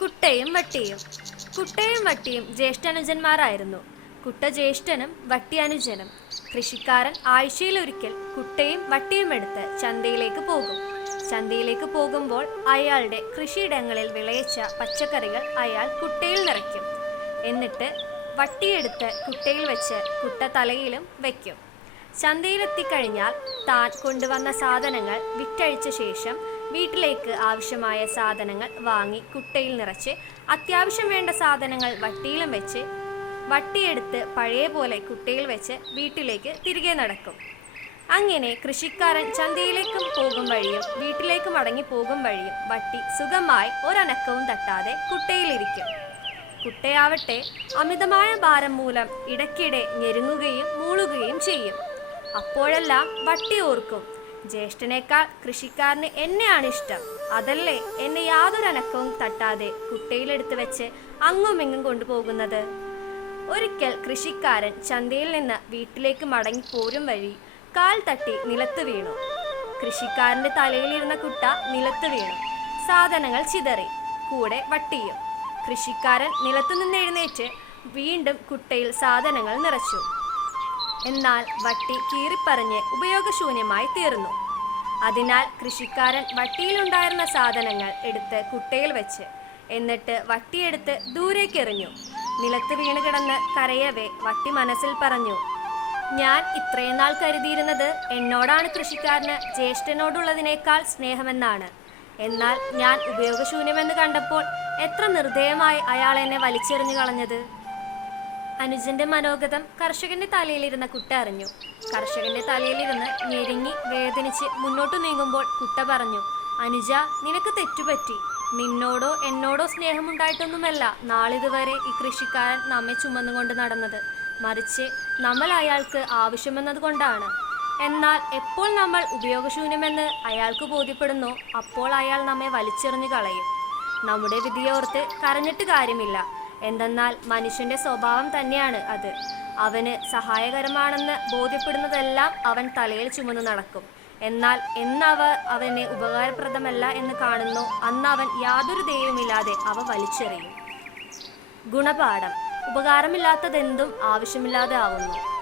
കുട്ടയും വട്ടിയും. കുട്ടയും വട്ടിയും ജ്യേഷ്ഠനുജന്മാരായിരുന്നു. കുട്ട ജ്യേഷ്ഠനും വട്ടി അനുജനും കൃഷിക്കാരൻ ആഴ്ചയിലൊരിക്കൽ കുട്ടയും വട്ടിയും എടുത്ത് ചന്തയിലേക്ക് പോകും. ചന്തയിലേക്ക് പോകുമ്പോൾ അയാളുടെ കൃഷിയിടങ്ങളിൽ വിളയിച്ച പച്ചക്കറികൾ അയാൾ കുട്ടയിൽ നിറയ്ക്കും. എന്നിട്ട് വട്ടിയെടുത്ത് കുട്ടയിൽ വെച്ച് കുട്ട തലയിലും വയ്ക്കും ചന്തയിലെത്തിക്കഴിഞ്ഞാൽ താൻ കൊണ്ടുവന്ന സാധനങ്ങൾ വിറ്റഴിച്ച ശേഷം വീട്ടിലേക്ക് ആവശ്യമായ സാധനങ്ങൾ വാങ്ങി കുട്ടയിൽ നിറച്ച് അത്യാവശ്യം വേണ്ട സാധനങ്ങൾ വട്ടിയിലും വെച്ച് വട്ടിയെടുത്ത് പഴയ പോലെ കുട്ടയിൽ വെച്ച് വീട്ടിലേക്ക് തിരികെ നടക്കും. അങ്ങനെ കൃഷിക്കാരൻ ചന്തയിലേക്കും പോകും വഴിയും വീട്ടിലേക്ക് മടങ്ങി പോകും വഴിയും വട്ടി സുഖമായി ഒരനക്കവും തട്ടാതെ കുട്ടയിലിരിക്കും കുട്ടയാവട്ടെ അമിതമായ ഭാരം മൂലം ഇടയ്ക്കിടെ ഞെരുങ്ങുകയും മൂളുകയും ചെയ്യും. അപ്പോഴെല്ലാം വട്ടി ഓർക്കും ജ്യേഷ്ഠനേക്കാൾ കൃഷിക്കാരന് എന്നെയാണ് ഇഷ്ടം. അതല്ലേ എന്നെ യാതൊരു അനക്കവും തട്ടാതെ കുട്ടയിലെടുത്ത് വെച്ച് അങ്ങും അങ്ങുമിങ്ങും കൊണ്ടുപോകുന്നത്. ഒരിക്കൽ കൃഷിക്കാരൻ ചന്തയിൽ നിന്ന് വീട്ടിലേക്ക് മടങ്ങി പോരും വഴി കാൽ തട്ടി നിലത്ത് വീണു. കൃഷിക്കാരന്റെ തലയിലിരുന്ന കുട്ട നിലത്ത് വീണു. സാധനങ്ങൾ ചിതറി കൂടെ വട്ടിയും. കൃഷിക്കാരൻ നിലത്തുനിന്ന് എഴുന്നേറ്റ് വീണ്ടും കുട്ടയിൽ സാധനങ്ങൾ നിറച്ചു. എന്നാൽ വട്ടി കീറിപ്പറഞ്ഞ് ഉപയോഗശൂന്യമായി തീർന്നു. അതിനാൽ കൃഷിക്കാരൻ വട്ടിയിലുണ്ടായിരുന്ന സാധനങ്ങൾ എടുത്ത് കുട്ടയിൽ വെച്ച്. എന്നിട്ട് വട്ടിയെടുത്ത് ദൂരേക്ക് എറിഞ്ഞു. നിലത്ത് വീണ് കിടന്ന് കരയവേ വട്ടി മനസ്സിൽ പറഞ്ഞു ഞാൻ ഇത്രയും നാൾ കരുതിയിരുന്നത് എന്നോടാണ് കൃഷിക്കാരന് ജ്യേഷ്ഠനോടുള്ളതിനേക്കാൾ സ്നേഹമെന്നാണ്. എന്നാൽ ഞാൻ ഉപയോഗശൂന്യമെന്ന് കണ്ടപ്പോൾ എത്ര നിർദ്ദയമായി അയാൾ എന്നെ വലിച്ചെറിഞ്ഞു കളഞ്ഞത്. അനുജന്റെ മനോഗതം കർഷകന്റെ തലയിലിരുന്ന കുട്ട അറിഞ്ഞു. കർഷകന്റെ തലയിലിരുന്ന് ഞെരുങ്ങി വേദനിച്ച് മുന്നോട്ടു നീങ്ങുമ്പോൾ കുട്ട പറഞ്ഞു അനുജ നിനക്ക് തെറ്റുപറ്റി. നിന്നോടോ എന്നോടോ സ്നേഹമുണ്ടായിട്ടൊന്നുമല്ല നാളിതുവരെ ഈ കൃഷിക്കാരൻ നമ്മെ ചുമന്നുകൊണ്ട് നടന്നത്. മറിച്ച് നമ്മൾ അയാൾക്ക് ആവശ്യമെന്നതുകൊണ്ടാണ് എന്നാൽ എപ്പോൾ നമ്മൾ ഉപയോഗശൂന്യമെന്ന് അയാൾക്ക് ബോധ്യപ്പെടുന്നു അപ്പോൾ അയാൾ നമ്മെ വലിച്ചെറിഞ്ഞു കളയും. നമ്മുടെ വിധിയോർത്ത് കരഞ്ഞിട്ട് കാര്യമില്ല. എന്തെന്നാൽ മനുഷ്യന്റെ സ്വഭാവം തന്നെയാണ് അത്. അവന് സഹായകരമാണെന്ന് ബോധ്യപ്പെടുന്നതെല്ലാം അവൻ തലയിൽ ചുമന്നു നടക്കും. എന്നാൽ എന്നവ അവന് ഉപകാരപ്രദമല്ല എന്ന് കാണുന്നു അന്ന് അവൻ യാതൊരു ദൈവമില്ലാതെ അവ വലിച്ചെറിയും. ഗുണപാഠം. ഉപകാരമില്ലാത്തതെന്തും ആവശ്യമില്ലാതെ ആവുന്നു.